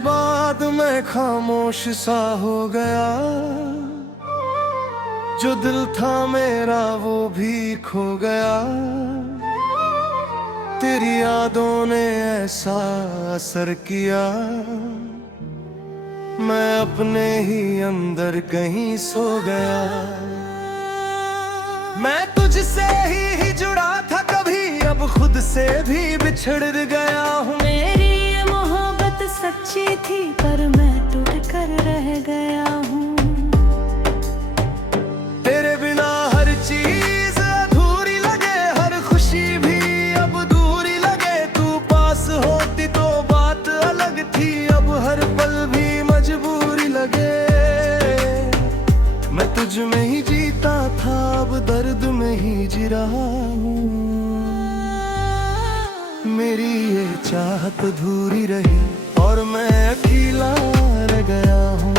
बाद मैं खामोश सा हो गया, जो दिल था मेरा वो भी खो गया। तेरी यादों ने ऐसा असर किया, मैं अपने ही अंदर कहीं सो गया। मैं तुझसे ही जुड़ा था कभी, अब खुद से भी बिछड़ गया हूँ। मेरी ये मोहब्बत सच्ची थी पर मैं टूट कर रह गया हूँ। तेरे बिना हर चीज अधूरी लगे, हर खुशी भी अब दूरी लगे। तू पास होती तो बात अलग थी, अब हर पल भी मजबूरी लगे। मैं तुझ में ही जीता था, अब दर्द में ही जी रहा हूँ। मेरी ये चाहत अधूरी रही और मैं अकेला रह गया हूँ।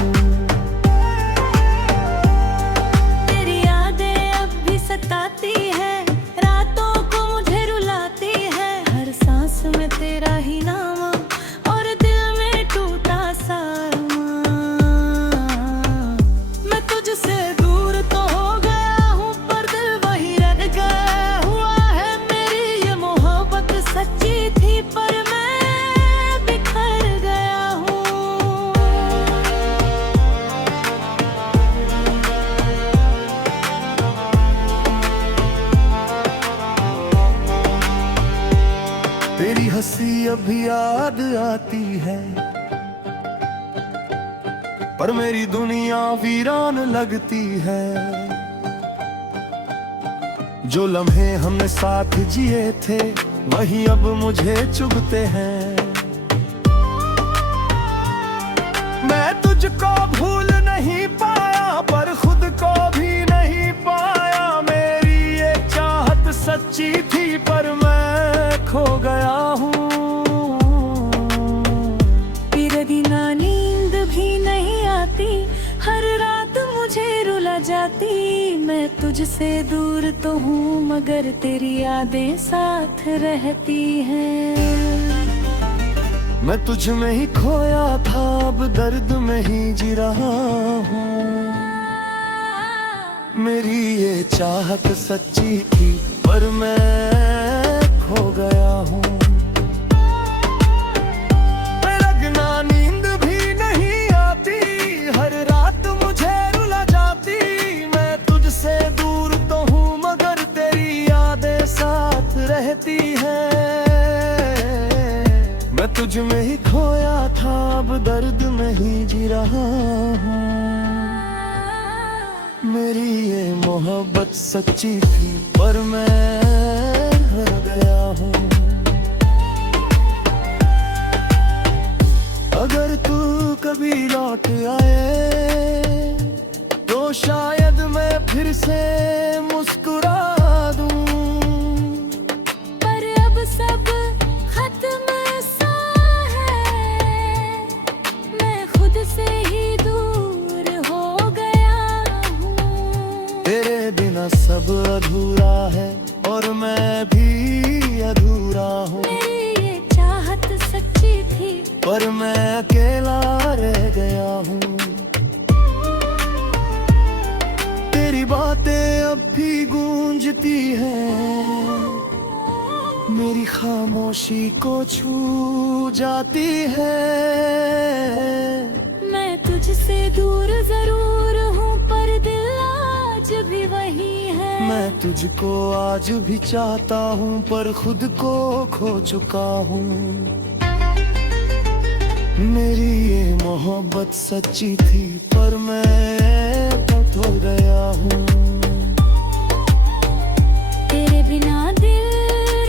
तेरी यादें अब भी सताती है, रातों को मुझे रुलाती है। हर सांस में तेरा ही नाम और दिल में टूटा सा अरमां। मैं तुझसे दूर तो हो गया हूँ पर दिल वही रह गया हुआ है। मेरी ये मोहब्बत सच्ची थी पर मैं बिखर गया हूँ। तेरी हंसी अभी याद आती है, पर मेरी दुनिया वीरान लगती है। जो लम्हे हमने साथ जिए थे वही अब मुझे चुभते हैं। मैं तुझको भूल नहीं पाया पर खुद को भी नहीं पाया। मेरी ये चाहत सच्ची थी पर मैं खो गया हूँ। तेरे बिना नींद भी नहीं आती, हर रात मुझे रुला जाती। मैं तुझसे दूर तो हूँ मगर तेरी यादें साथ रहती हैं। मैं तुझ में ही खोया था, अब दर्द में ही जी रहा हूँ। मेरी ये चाहत सच्ची थी पर मैं खो गया हूँ। लगना नींद भी नहीं आती, हर रात मुझे रुला जाती। मैं तुझसे दूर तो हूँ मगर तेरी यादें साथ रहती हैं। मैं तुझ में ही खोया था, अब दर्द में ही जी रहा हूँ। मेरी ये मोहब्बत सच्ची थी पर मैं हार गया हूँ। अगर तू कभी लौट आए तो शायद मैं फिर से मुस्कुरा दूं। पर अब सब खत्म सा है, मैं खुद से ही दूर हो गया हूँ। तेरे बिना सब अधूरा है और मैं भी अधूरा हूँ। मेरी ये चाहत सच्ची थी पर मैं अकेला रह गया हूँ। तेरी बातें अब भी गूंजती हैं, मेरी खामोशी को छू जाती है। मैं तुझसे दूर जरूर हूँ पर दिल आज भी वही है। मैं तुझको आज भी चाहता हूँ पर खुद को खो चुका हूँ। मेरी ये मोहब्बत सच्ची थी पर मैं खो गया हूँ। तेरे बिना दिल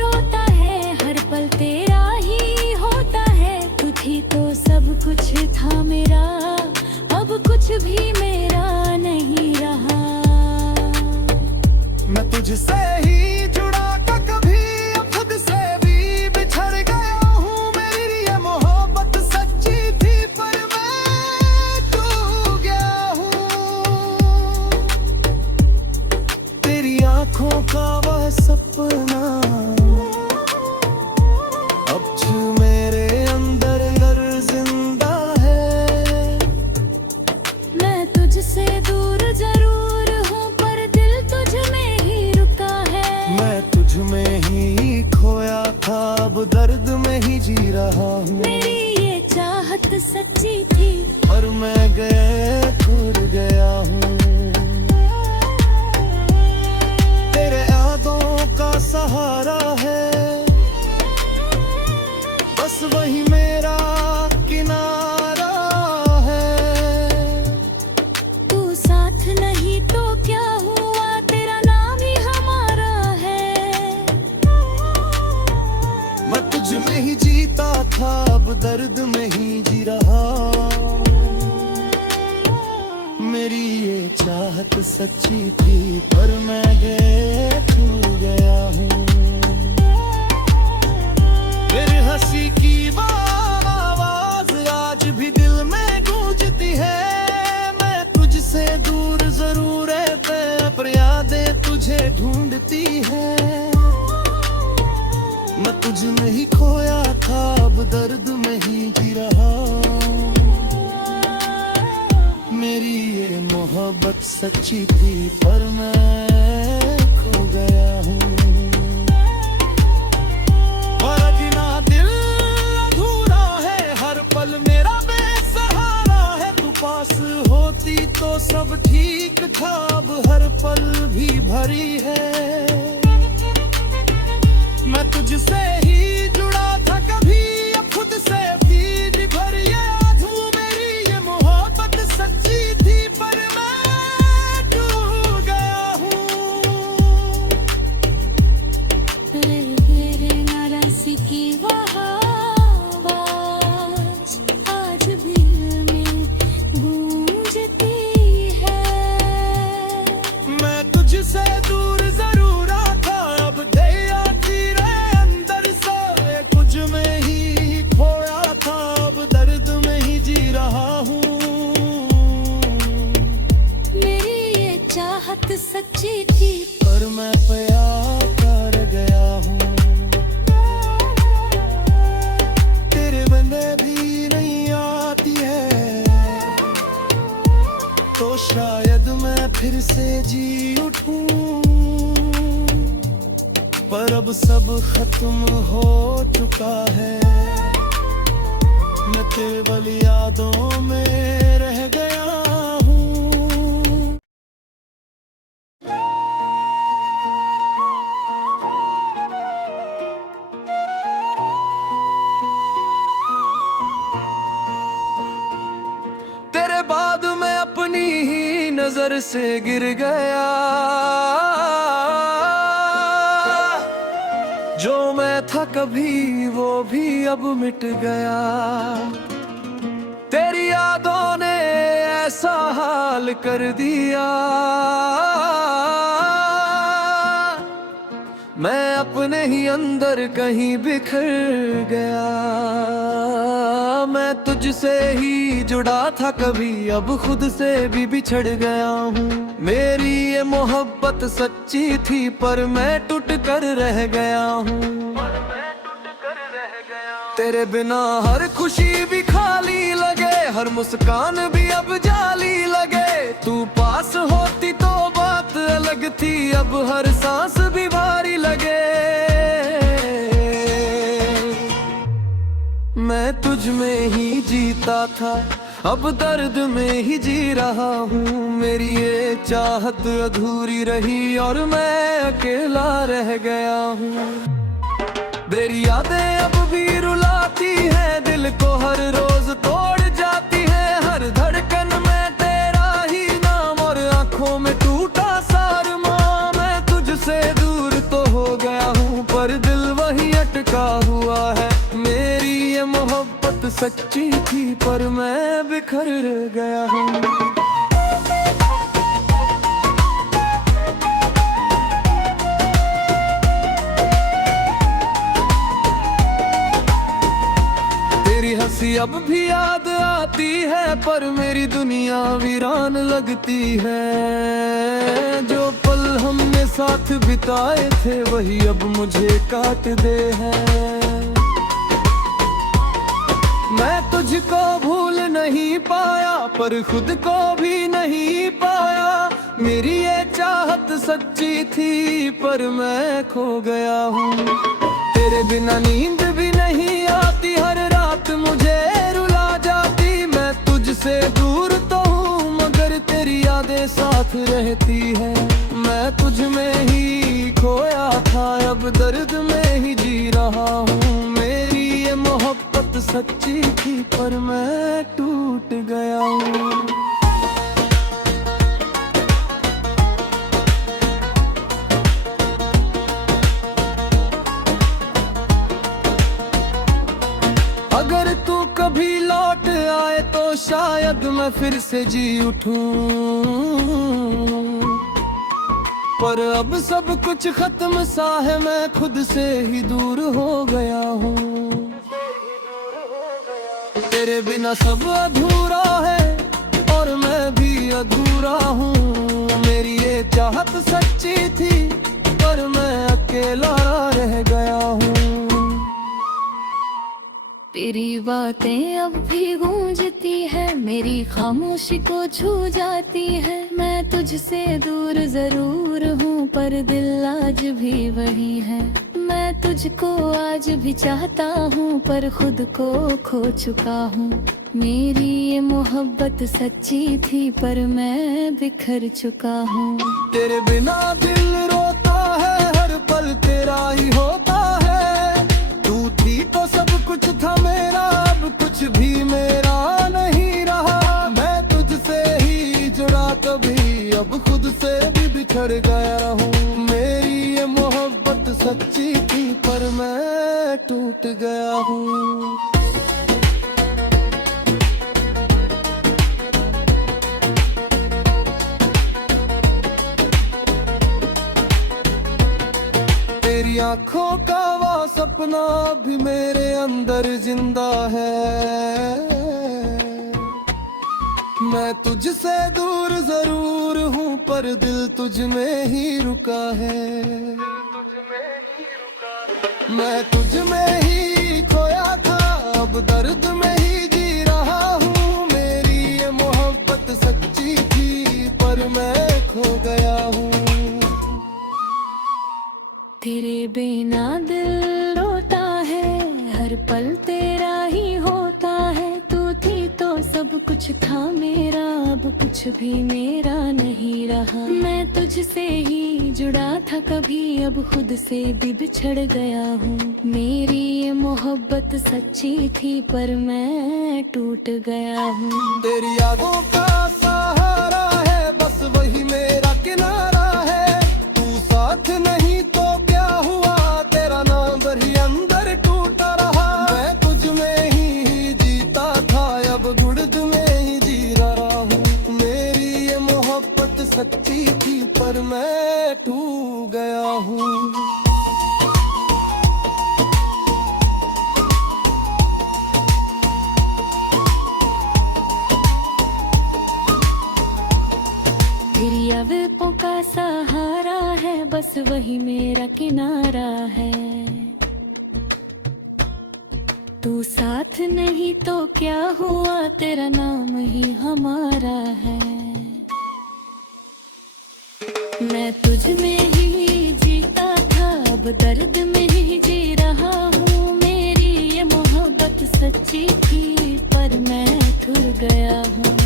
रोता है, हर पल तेरा ही होता है। तुझी तो सब कुछ था मेरा, अब कुछ भी मेरा नहीं रहा। मैं तुझसे ही जुड़ा था कभी, अब खुद से भी बिछड़ गया हूँ। मेरी ये मोहब्बत सच्ची थी पर मैं टूट गया हूँ। तेरी आंखों का वह सपना अब जो मेरे अंदर जिंदा तुझसे दूर जरूर हूँ पर दिल तुझ में ही रुका है। मैं तुझ में ही खोया था, अब दर्द में ही जी रहा हूँ। मेरी ये चाहत सच्ची थी पर मैं गए छूट गया हूँ। तेरे यादों का सहारा है, बस वही मेरा किनारा है। तू साथ नहीं तो क्या हुआ, तेरा नाम ही हमारा है। मैं तुझ में ही जीता था, अब दर्द में ही जी रहा। मेरी ये चाहत सच्ची थी पर मैं गए छूट गया हूँ। मेरी हंसी की आवाज आज भी दिल में गूंजती है। मैं तुझसे दूर जरूर है पर यादें तुझे ढूंढती है। मैं तुझ में ही खोया था, अब दर्द में ही जी रहा। मेरी ये मोहब्बत सच्ची थी पर मैं खो गया हूँ। वरना दिल अधूरा है, हर पल मेरा बेसहारा है। तू पास होती तो सब ठीक था, अब हर पल भी भरी है। मैं तुझसे ही जुड़ा था कभी, अब खुद से भी निभर ये आंसू। मेरी ये मोहब्बत सच्ची थी पर मैं डूब गया हूँ। तेरे नाराज़ की वह आवाज़ आज भी दिल में गूंजती है। मैं तुझसे दूर जरूर था, अब दया की रहे अंदर से। कुछ में ही खोया था, अब दर्द में ही जी रहा हूँ। मेरी ये चाहत सच्ची थी पर मैं प्यार कर गया हूँ। तेरे बने भी नहीं आती है तो शायद मैं फिर से जी उठूं। पर अब सब खत्म हो चुका है, मैं केवल यादों में रह गया हूँ। तेरे बाद मैं अपनी ही नजर से गिर गया। जो मैं था कभी वो भी अब मिट गया। तेरी यादों ने ऐसा हाल कर दिया, मैं अपने ही अंदर कहीं बिखर गया। मैं तुझसे ही जुड़ा था कभी, अब खुद से भी बिछड़ गया हूँ। मेरी ये मोहब्बत सच्ची थी पर मैं टूट कर रह गया हूँ। तेरे बिना हर खुशी भी खाली लगे, हर मुस्कान भी अब जाली लगे। तू पास होती तो बात अलग थी, अब हर सांस भी भारी लगे। मैं तुझ में ही जीता था, अब दर्द में ही जी रहा हूँ। मेरी ये चाहत अधूरी रही और मैं अकेला रह गया हूँ। तेरी यादें अब भी रुलाती है, दिल को हर रोज तोड़ जाती है। हर धड़कन में तेरा ही नाम और आंखों में टूटा सारमा। मैं तुझसे दूर तो हो गया हूँ पर दिल वही अटका हुआ है। मेरी ये मोहब्बत सच्ची थी पर मैं बिखर गया हूँ। हंसी अब भी याद आती है पर मेरी दुनिया वीरान लगती है। जो पल हमने साथ बिताए थे वही अब मुझे काट दे है। मैं तुझको भूल नहीं पाया पर खुद को भी नहीं पाया। मेरी ये चाहत सच्ची थी पर मैं खो गया हूँ। तेरे बिना नींद भी नहीं आती, हर रात मुझे रुला जाती। मैं तुझसे दूर तो हूँ मगर तेरी यादें साथ रहती है। मैं तुझ में ही खोया था, अब दर्द में ही जी रहा हूँ। मेरी ये मोहब्बत सच्ची थी पर मैं टूट गया हूँ। अगर तू कभी लौट आए तो शायद मैं फिर से जी उठूं, पर अब सब कुछ खत्म सा है, मैं खुद से ही दूर हो गया हूँ। तेरे बिना सब अधूरा है और मैं भी अधूरा हूँ। मेरी ये चाहत सच्ची थी पर मैं अकेला रह गया हूँ। तेरी बातें अब भी गूंजती है, मेरी खामोशी को छू जाती है। मैं तुझसे दूर जरूर हूँ पर दिल आज भी वही है। मैं तुझको आज भी चाहता हूँ पर खुद को खो चुका हूँ। मेरी ये मोहब्बत सच्ची थी पर मैं बिखर चुका हूँ। तेरे बिना दिल रोता है, हर पल तेरा ही होता है। तू थी तो सब कुछ था मेरा, अब कुछ भी मेरा नहीं रहा। मैं तुझसे ही जुड़ा कभी, अब खुद से भी बिछड़ गया हूँ। मेरी ये मोहब्बत सच्ची थी पर मैं टूट गया हूँ। तेरी आँखों का वो सपना भी मेरे अंदर जिंदा है। मैं तुझसे दूर जरूर हूँ पर दिल तुझ में ही रुका है। मैं तुझ में ही खोया था, अब दर्द में ही जी रहा हूँ। मेरी ये मोहब्बत सच्ची थी पर मैं खो गया हूँ। तेरे बिना दिल रोता है, हर पल तेरा ही होता है। तू थी तो सब कुछ था मेरा, अब कुछ भी मेरा नहीं रहा। मैं तुझसे ही जुड़ा था कभी, अब खुद से भी बिछड़ गया हूँ। मेरी ये मोहब्बत सच्ची थी पर मैं टूट गया हूँ। तेरी यादों का सहारा है, बस वही मेरा किनारा है। तू साथ नहीं तो क्या हुआ, तेरा नाम ही अंदर टूटा रहा। मैं तुझ में ही जीता था, अब गुर्द में ही जी रहा हूँ। मेरी ये मोहब्बत सच्ची थी पर मैं टूट गया हूँ। तेरी आंखों का सहारा है, बस वही मेरा किनारा है। तू साथ नहीं तो क्या हुआ, तेरा नाम ही हमारा है। मैं तुझ में ही जीता था, अब दर्द में ही जी रहा हूँ। मेरी ये मोहब्बत सच्ची थी पर मैं ठुर गया हूँ।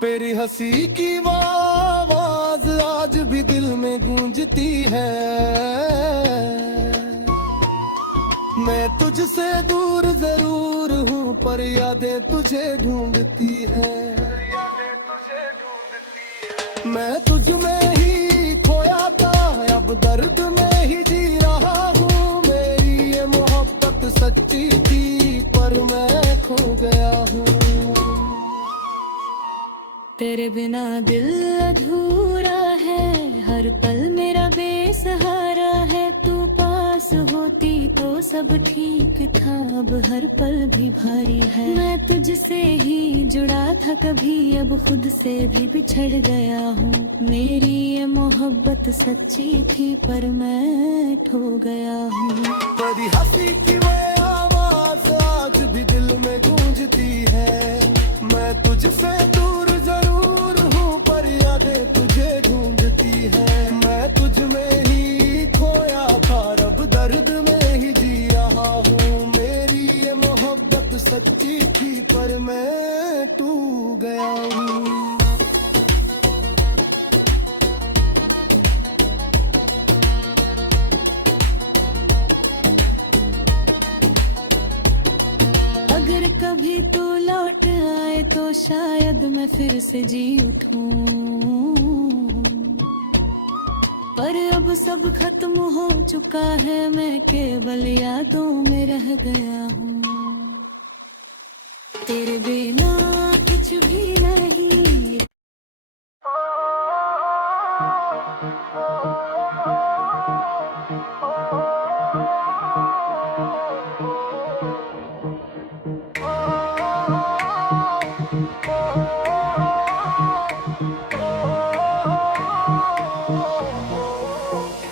तेरी हंसी की वो आवाज आज भी दिल में गूंजती है। मैं तुझसे दूर जरूर हूँ पर यादें तुझे ढूंढती है। मैं तुझ में ही खोया था, अब दर्द में ही जी रहा हूँ। मेरी ये मोहब्बत सच्ची थी पर मैं खो गया हूँ। तेरे बिना दिल अधूरा है, हर पल मेरा बेसहारा है। तू पास होती तो सब ठीक था, अब हर पल भी भारी है। मैं तुझसे ही जुड़ा था कभी, अब खुद से भी बिछड़ गया हूँ। मेरी ये मोहब्बत सच्ची थी पर मैं खो गया हूँ। तेरी हंसी की वो आवाज भी दिल में गूंजती है। मैं तुझसे दूर जरूर हूँ पर यादें तुझे ढूंढती है। मैं तुझ में ही खोया था, रब दर्द में ही जी रहा हूँ। मेरी ये मोहब्बत सच्ची थी पर मैं टूट गया हूँ। अगर कभी तू लौट आए तो शायद मैं फिर से जी उठूं, पर अब सब खत्म हो चुका है, मैं केवल यादों में रह गया हूँ। तेरे बिना कुछ भी नहीं।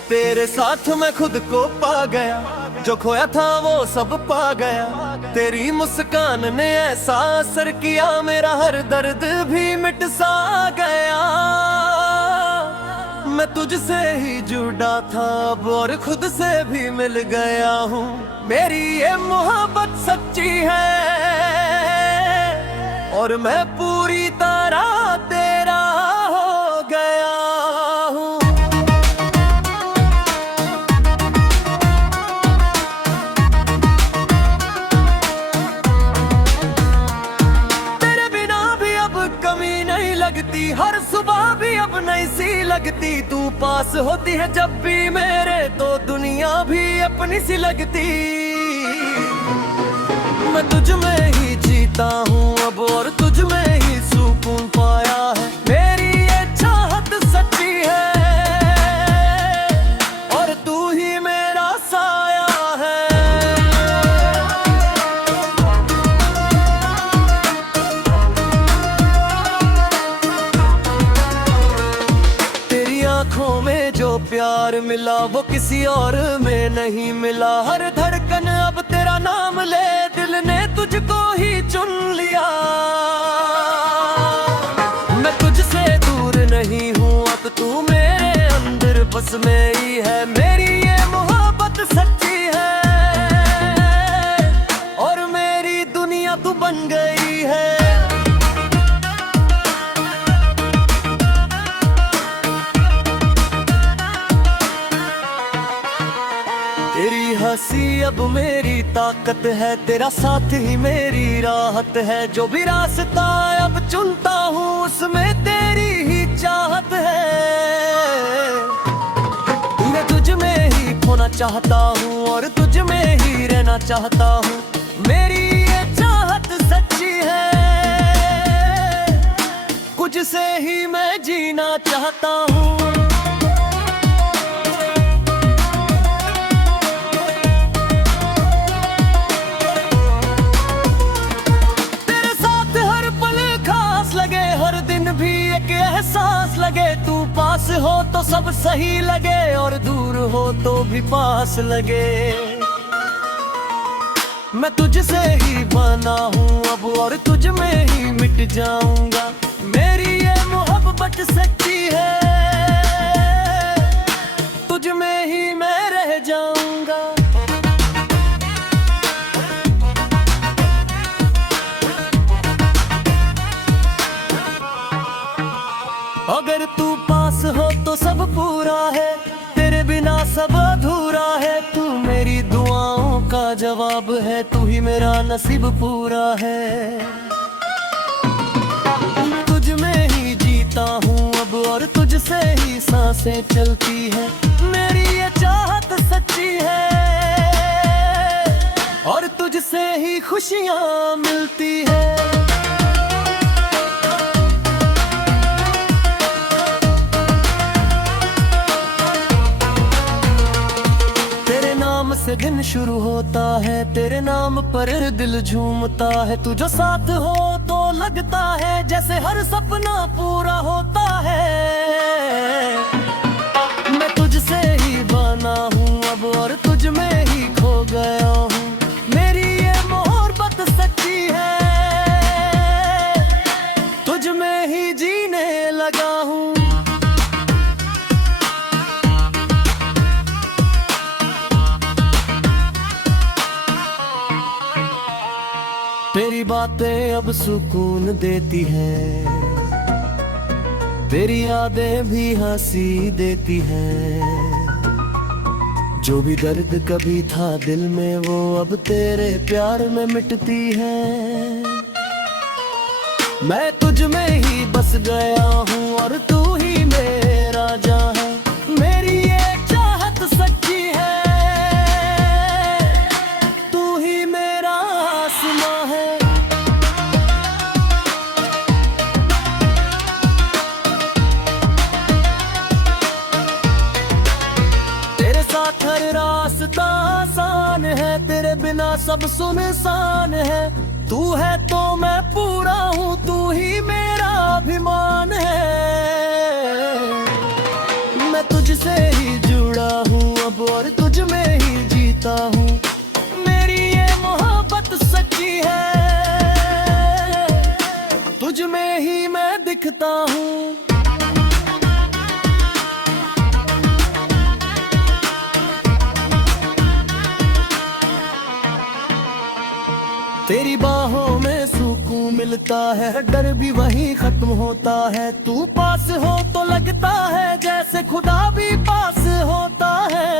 तेरे साथ मैं खुद को पा गया, जो खोया था वो सब पा गया। तेरी मुस्कान ने ऐसा असर किया, मेरा हर दर्द भी मिट सा गया। मैं तुझसे ही जुड़ा था अब और खुद से भी मिल गया हूँ। मेरी ये मोहब्बत सच्ची है और मैं पूरी तरह तेरा हो गया हूँ। हर सुबह भी अब नई सी लगती, तू पास होती है जब भी मेरे, तो दुनिया भी अपनी सी लगती। मैं तुझ में ही जीता हूँ अब और तुझ में ही सुकून पाया है। मेरी ये चाहत सच्ची है और तू ही मेरा साया है। आँखों में जो प्यार मिला वो किसी और में नहीं मिला। हर धड़कन अब तेरा नाम ले, दिल ने तुझको ही चुन लिया। मैं तुझसे दूर नहीं हूँ अब, तू मेरे अंदर बस में ही है। मेरी ये मोहब्बत सच्ची है और मेरी दुनिया तू बन गई है। तेरी हंसी अब मेरी ताकत है, तेरा साथ ही मेरी राहत है। जो भी रास्ता अब चुनता हूँ उसमें तेरी ही चाहत है। मैं तुझ में ही खोना चाहता हूँ और तुझ में ही रहना चाहता हूँ। मेरी ये चाहत सच्ची है, कुछ से ही मैं जीना चाहता हूँ। एहसास लगे, तू पास हो तो सब सही लगे और दूर हो तो भी पास लगे। मैं तुझसे ही बना हूँ अब और तुझ में ही मिट जाऊंगा। मेरी ये मोहब्बत सच्ची है, तुझ में ही मैं रह जाऊंगा। अगर तू पास हो तो सब पूरा है, तेरे बिना सब अधूरा है। तू मेरी दुआओं का जवाब है, तू ही मेरा नसीब पूरा है। तुझ में ही जीता हूँ अब और तुझसे ही सांसें चलती है। मेरी ये चाहत सच्ची है और तुझसे ही खुशियाँ मिलती है। से दिन शुरू होता है, तेरे नाम पर दिल झूमता है। तू जो साथ हो तो लगता है जैसे हर सपना पूरा होता है। मैं तुझसे ही बना हूँ अब और तुझ में ही खो गया हूँ। मेरी ये मोहब्बत लगा हूँ। तेरी बातें अब सुकून देती हैं, तेरी यादें भी हंसी देती हैं। जो भी दर्द कभी था दिल में वो अब तेरे प्यार में मिटती है। मैं तुझ में ही बस गया हूँ और तू ही मेरा जहां। मेरी ये चाहत सच्ची है, तू ही मेरा आसमां है। तेरे साथ हर रास्ता आसान है, तेरे बिना सब सुनसान है। तू है तो मैं पूरा हूँ, तू ही मेरा अभिमान है। मैं तुझसे ही जुड़ा हूँ अब और तुझ में ही जीता हूँ। मेरी ये मोहब्बत सच्ची है, तुझ में ही मैं दिखता हूँ। तेरी बाहों में सुकून मिलता है, डर भी वहीं खत्म होता है। तू पास हो तो लगता है जैसे खुदा भी पास होता है।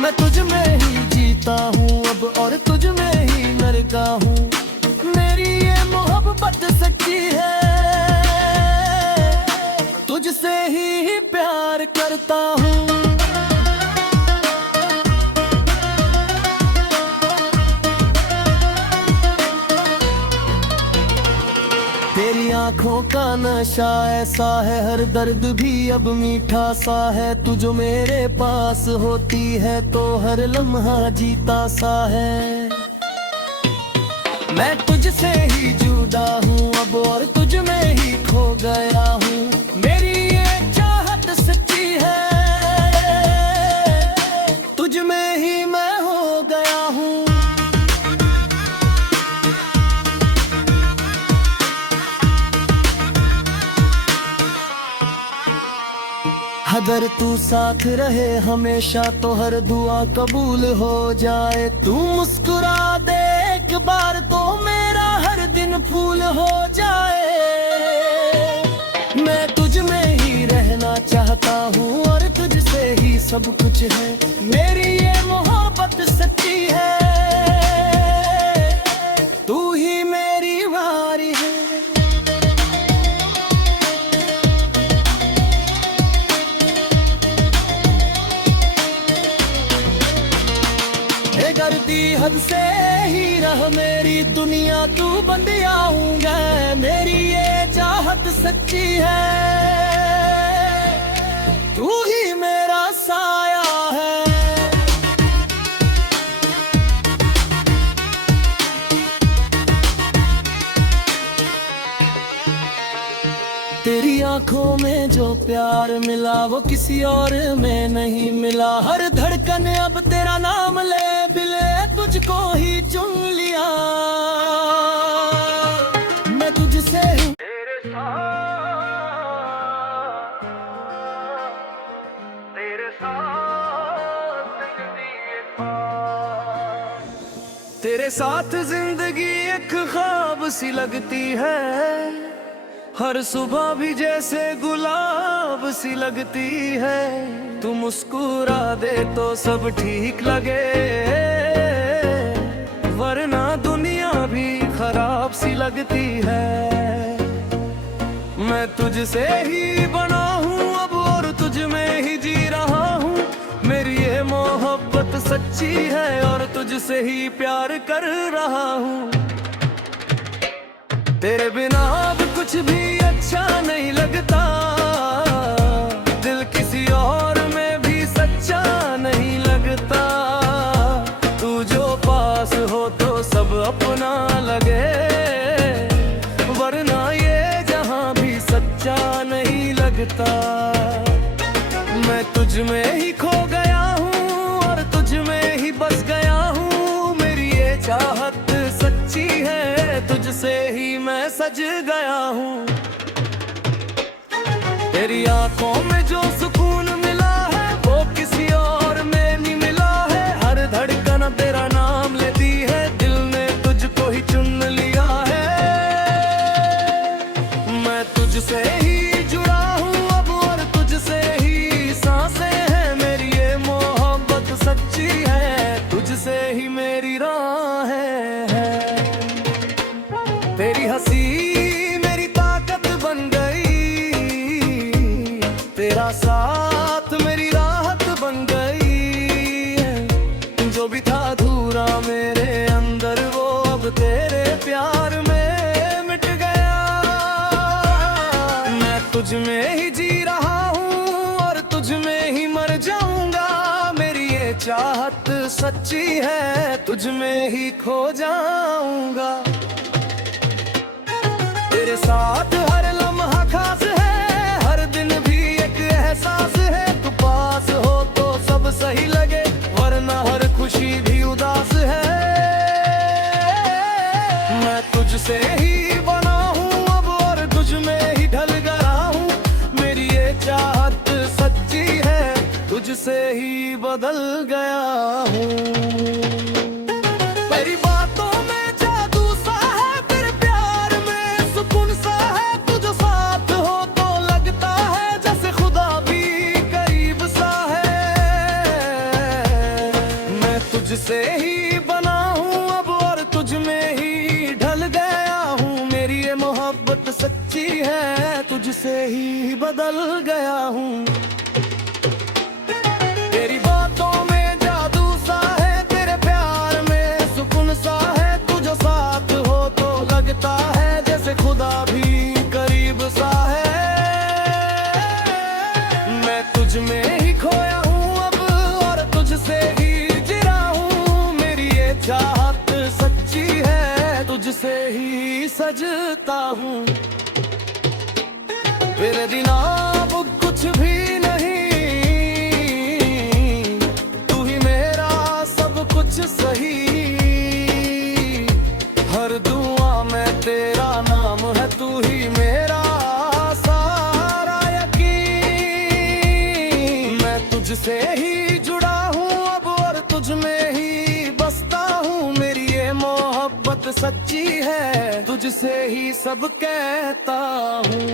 मैं तुझ में ही जीता हूँ अब और तुझ में ही मरता हूँ। मेरी ये मोहब्बत सच्ची है, तुझसे ही प्यार करता हूँ। तेरी आंखों का नशा ऐसा है, हर दर्द भी अब मीठा सा है। तू जो मेरे पास होती है तो हर लम्हा जीता सा है। मैं तुझसे ही जुदा हूँ अब और तुझ में ही खो गया हूँ। मेरी ये चाहत सच्ची है, तुझ में ही मैं हो गया हूँ। अगर तू साथ रहे हमेशा तो हर दुआ कबूल हो जाए। तू मुस्कुरा दे एक बार तो मेरा हर दिन फूल हो जाए। मैं तुझ में ही रहना चाहता हूँ और तुझसे ही सब कुछ है। मेरी ये मोहब्बत सच्ची है, तू ही मेरी वारी है। करती हद से ही रह मेरी दुनिया, तू बंद आऊंगा। मेरी ये चाहत सच्ची है, तू ही मेरा साया है। तेरी आंखों में जो प्यार मिला वो किसी और में नहीं मिला। हर धड़कन अब तेरा नाम ले बिले तुझको ही चुन लिया। मैं तुझसे हूँ तेरे साथ जिंदगी एक ख्वाब सी लगती है। हर सुबह भी जैसे गुलाब सी लगती है। तू मुस्कुरा दे तो सब ठीक लगे, वरना दुनिया भी खराब सी लगती है। मैं तुझसे ही बना हूँ अब और तुझ में ही जी रहा हूँ। मेरी ये मोहब्बत सच्ची है और तुझसे ही प्यार कर रहा हूँ। तेरे बिना अब कुछ भी अच्छा नहीं लगता। दिल किसी और में भी सच्चा नहीं लगता। तू जो पास हो तो सब अपना लगे, वरना ये जहां भी सच्चा नहीं लगता। मैं तुझ में ही खो गया हूँ और तुझ में ही बस गया हूँ। मेरी ये चाहत सच्ची है, तुझसे ही मैं सज गया हूँ। तेरी आंखों में जो सुकून मिला है वो किसी और में नहीं मिला है। हर धड़कन तेरा नाम लेती है, दिल ने तुझको ही चुन लिया है। मैं तुझसे ही जुड़ा हूँ अब और तुझसे ही सांसें हैं मेरी, ये मोहब्बत सच्ची है, तुझसे ही मेरी राहें हैं। तेरी हंसी मेरी ताकत बन गई, तेरा साथ मेरी राहत बन गई। जो भी था अधूरा मेरे अंदर वो अब तेरे प्यार में मिट गया। मैं तुझ में ही जी रहा हूँ और तुझ में ही मर जाऊंगा। मेरी ये चाहत सच्ची है, तुझ में ही खो जाऊंगा। तेरे साथ हर लम्हा खास है, हर दिन भी एक एहसास है। तू पास हो तो सब सही लगे, वरना हर खुशी भी उदास है। मैं तुझसे ही बना हूँ अब और तुझ में ही ढल गया हूँ। मेरी ये चाहत सच्ची है, तुझसे ही बदल गया हूँ। मेरी बातों में जादू सा है, तेरे प्यार में सुकून सा है। तू जो साथ हो तो लगता है जैसे खुदा भी करीब सा है। मैं तुझसे ही बना हूँ अब और तुझ में ही ढल गया हूँ। मेरी ये मोहब्बत सच्ची है, तुझसे ही बदल गया हूँ। तेरी बातों में जादू सा है, तेरे प्यार में सुकून सा है। तू जो साथ हो तो लगता है जैसे खुदा भी करीब सा है। मैं तुझ में ही खोया हूँ अब और तुझसे ही जिया हूँ। मेरी ये चाहत सच्ची है, तुझसे ही सजता हूँ। मेरे बिना अब कुछ भी नहीं, तू ही मेरा सब कुछ सही। हर दुआ में तेरा नाम है, तू ही मेरा सारा यकीन। मैं तुझसे ही जुड़ा हूँ अब और तुझ में ही बसता हूँ। मेरी ये मोहब्बत सच्ची है, तुझसे ही सब कहता हूँ।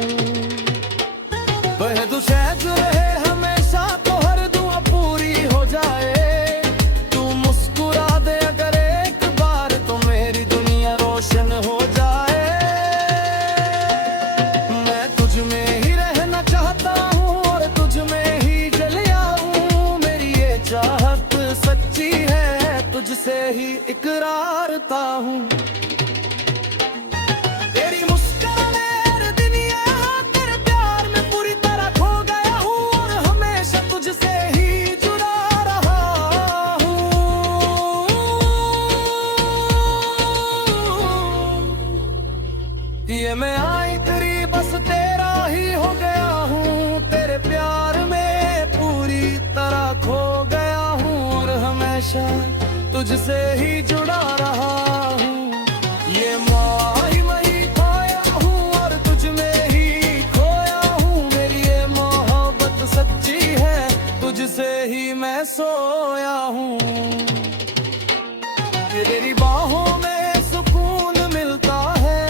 वह दुशैद रहे हमेशा तो हर दुआ पूरी हो जाए। तू मुस्कुरा दे अगर एक बार तो मेरी दुनिया रोशन हो जाए। मैं तुझ में ही रहना चाहता हूँ और तुझ में ही जल आऊं। मेरी ये चाहत सच्ची है, तुझसे ही इकरारता हूँ। तेरी मुस्कान हर दुनिया तेरे प्यार में पूरी तरह खो गया हूँ और हमेशा तुझसे ही जुड़ा रहा हूँ। ये मैं आई तेरी बस तेरा ही हो गया हूँ। तेरे प्यार में पूरी तरह खो गया हूँ और हमेशा तुझसे ही जुड़ा रहा हूँ। ये माही मही खोया हूँ और तुझ में ही खोया हूँ। मेरी ये मोहब्बत सच्ची है, तुझसे ही मैं सोया हूँ। तेरी बाहों में सुकून मिलता है,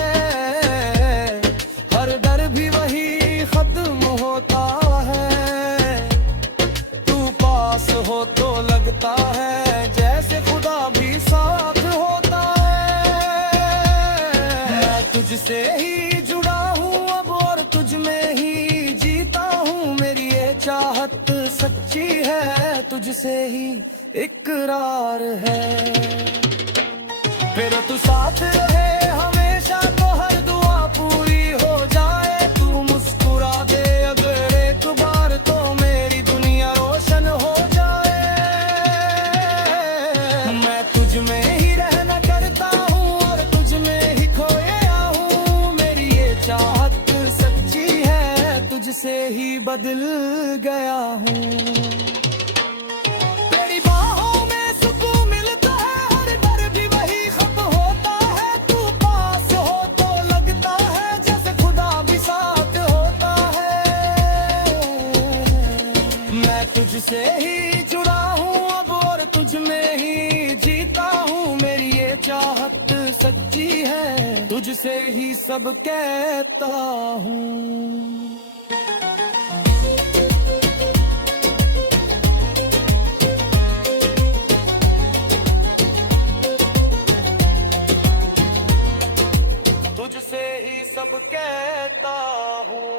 हर डर भी वही खत्म होता है। तू पास हो तो लगता है जैसे खुदा भी साथ होता है। मैं तुझसे ही जुड़ा हूँ अब और तुझ में ही जीता हूँ। मेरी ये चाहत सच्ची है, तुझसे ही इकरार है। फिर तू साथ रहे हमेशा तो हर दुआ पूरी हो जाए। तू मुस्कुरा दे अगर एक बार तो मेरी दुनिया रोशन हो जाए। मैं तुझ में ही रहना करता हूँ और तुझ में ही खोया हूँ। मेरी ये चाहत सच्ची है, तुझसे ही बदल गया हूँ। तेरी बाहों में सुकून मिलता है, हर डर भी वही खत्म होता है। तू पास हो तो लगता है तुझसे ही जुड़ा हूँ अब और तुझ में ही जीता हूँ। मेरी ये चाहत सच्ची है, तुझसे ही सब कहता हूँ। तुझसे ही सब कहता हूँ।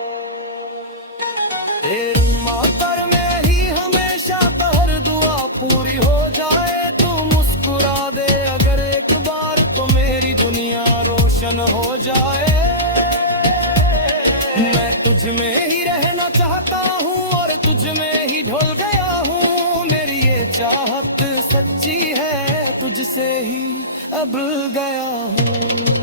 तेरी मातर में ही हमेशा हर दुआ पूरी हो जाए। तू मुस्कुरा दे अगर एक बार तो मेरी दुनिया रोशन हो जाए। मैं तुझ में ही रहना चाहता हूँ और तुझ में ही ढल गया हूँ। मेरी ये चाहत सच्ची है, तुझसे ही अब गया हूँ।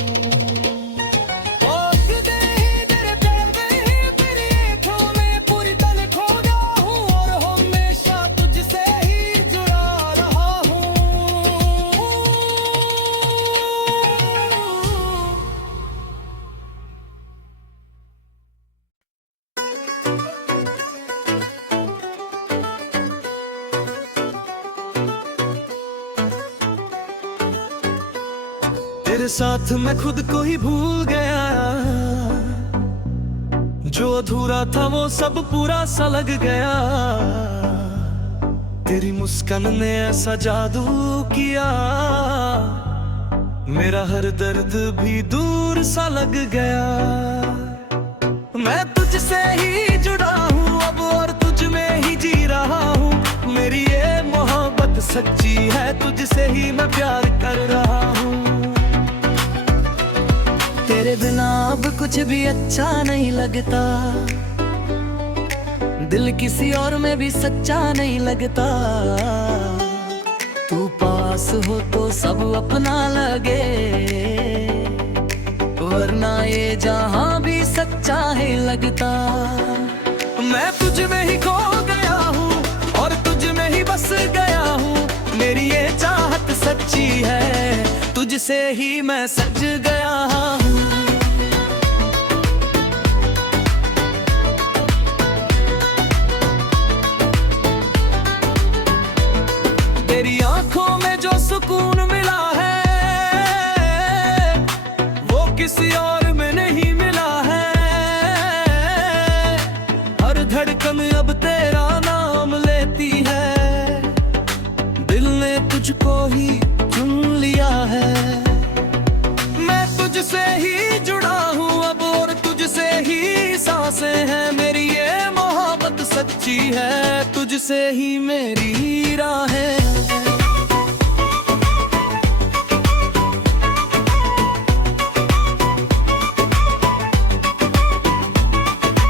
तेरे साथ मैं खुद को ही भूल गया, जो अधूरा था वो सब पूरा सा लग गया। तेरी मुस्कान ने ऐसा जादू किया, मेरा हर दर्द भी दूर सा लग गया। मैं तुझसे ही जुड़ा हूँ अब और तुझ में ही जी रहा हूँ। मेरी ये मोहब्बत सच्ची है, तुझसे ही मैं प्यार कर रहा हूँ। तेरे बिना अब कुछ भी अच्छा नहीं लगता, दिल किसी और में भी सच्चा नहीं लगता। तू पास हो तो सब अपना लगे, वरना ये जहां भी सच्चा है लगता। मैं तुझ में ही खो गया हूँ और तुझ में ही बस गया हूँ। मेरी ये चाहत सच्ची है, तुझसे ही मैं सज गया हूँ। तेरी आंखों में जो सुकून मिला है वो किसी और में नहीं मिला है। हर धड़कन अब तेरा नाम लेती है, दिल ने तुझको ही चुन लिया है। मैं तुझसे ही जुड़ा हूँ अब और तुझसे ही सांसें हैं। मेरी ये मोहब्बत सच्ची है, तुझसे ही मेरी राहें।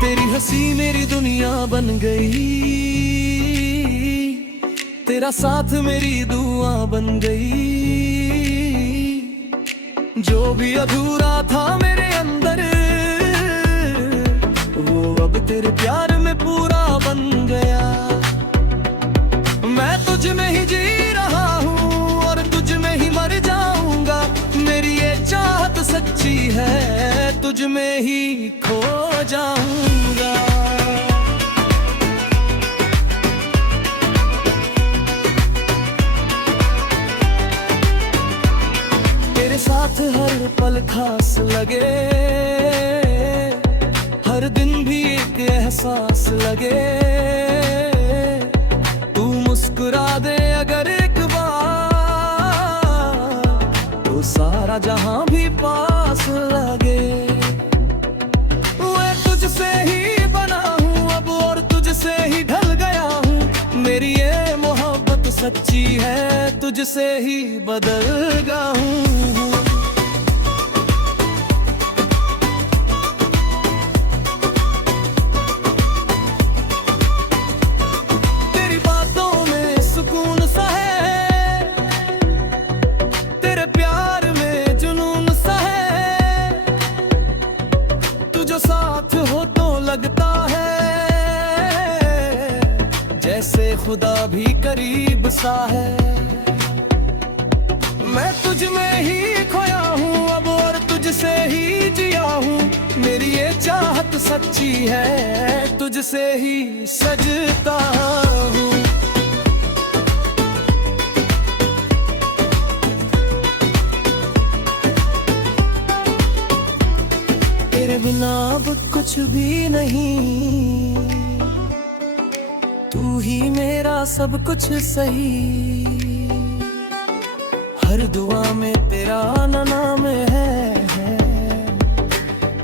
तेरी हंसी मेरी दुनिया बन गई, तेरा साथ मेरी दुआ बन गई। जो भी अधूरा था मेरे अंदर वो अब तेरे प्यार में पूरा बन गया। मैं तुझ में ही जी रहा हूँ और तुझ में ही मर जाऊंगा। मेरी ये चाहत सच्ची है, तुझ में ही खो जाऊंगा। तेरे साथ हर पल खास लगे, हर दिन भी एक एहसास लगे। तू मुस्कुरा दे अगर एक बार तो सारा जहां भी पास लगे। मैं तुझसे ही बना हूँ अब और तुझसे ही ढल गया हूँ। मेरी ये मोहब्बत सच्ची है, तुझसे ही बदल गया हूँ। लगता है जैसे खुदा भी करीब सा है। मैं तुझ में ही खोया हूँ अब और तुझसे ही जिया हूँ। मेरी ये चाहत सच्ची है, तुझसे ही सजता हूँ। बिना अब कुछ भी नहीं, तू ही मेरा सब कुछ सही। हर दुआ में तेरा आना नाम है,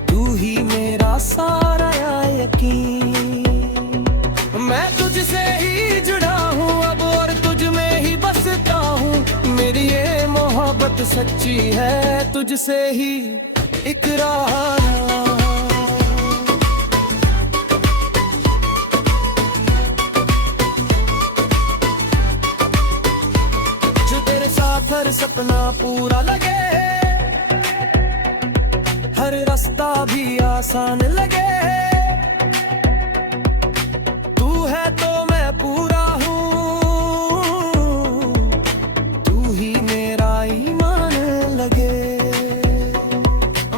तू ही मेरा सारा यकीन। मैं तुझसे ही जुड़ा हूँ अब और तुझ में ही बसता हूँ, मेरी ये मोहब्बत सच्ची है तुझसे ही इकरार। जो तेरे साथ हर सपना पूरा लगे, हर रास्ता भी आसान लगे। तू है तो मैं पूरा हूँ, तू ही मेरा ईमान लगे।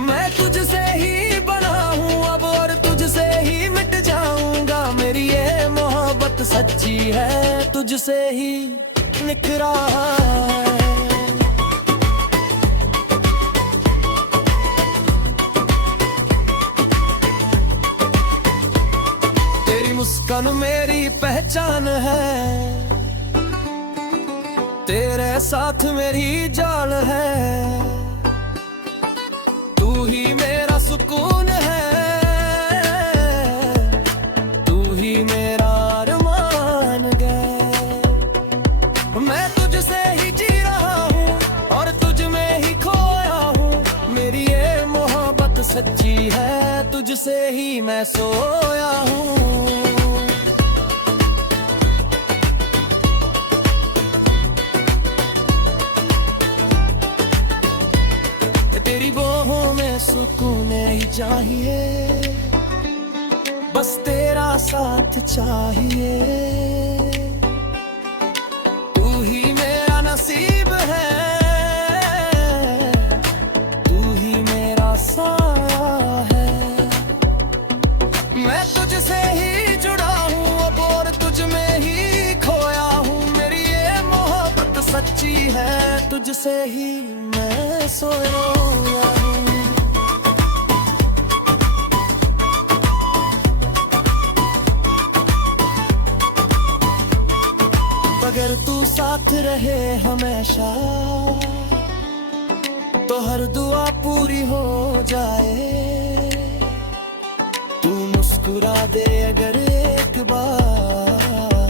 मैं तुझसे ही बना हूँ अब और तुझसे ही मिट जाऊंगा, मेरी ये मोहब्बत सच्ची है तुझसे ही निखरा है। मुस्कान मेरी पहचान है, तेरे साथ मेरी जान है। तू ही मेरा सुकून है, तू ही मेरा अरमान है। मैं तुझसे ही जी रहा हूँ और तुझ में ही खोया हूँ, मेरी ये मोहब्बत सच्ची है तुझसे ही मैं सोया हूँ। तेरी बाहों में सुकून ही चाहिए, बस तेरा साथ चाहिए। तू ही मेरा नसीब है, तू ही मेरा साया है। मैं तुझसे ही जुड़ा हूँ अब और तुझ में ही खोया हूँ, मेरी ये मोहब्बत सच्ची है तुझसे ही मैं सोया हूँ। अगर तू साथ रहे हमेशा तो हर दुआ पूरी हो जाए। तू मुस्कुरा दे अगर एक बार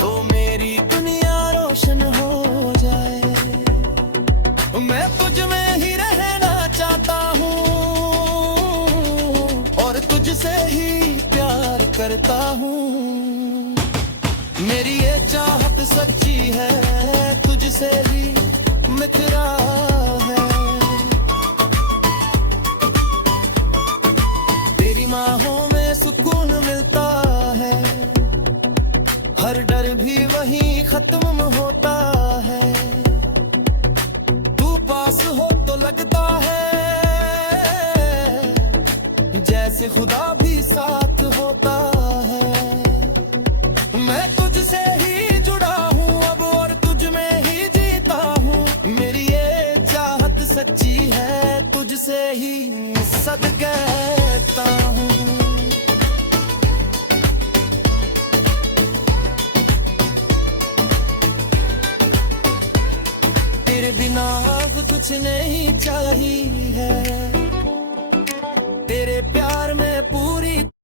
तो मेरी दुनिया रोशन हो जाए। मैं तुझ में ही रहना चाहता हूँ और तुझसे ही प्यार करता हूँ, मेरी ये चाहत सच्ची है तुझसे ही मित्रा है। तेरी बाहों में सुकून मिलता है, हर डर भी वहीं खत्म होता है। तू पास हो तो लगता है जैसे खुदा भी साथ होता है। मैं तुझसे ही जुड़ा हूँ अब और तुझ में ही जीता हूँ, मेरी ये चाहत सच्ची है तुझसे ही सदका कहता हूँ। तेरे बिना अब कुछ नहीं चाहिए।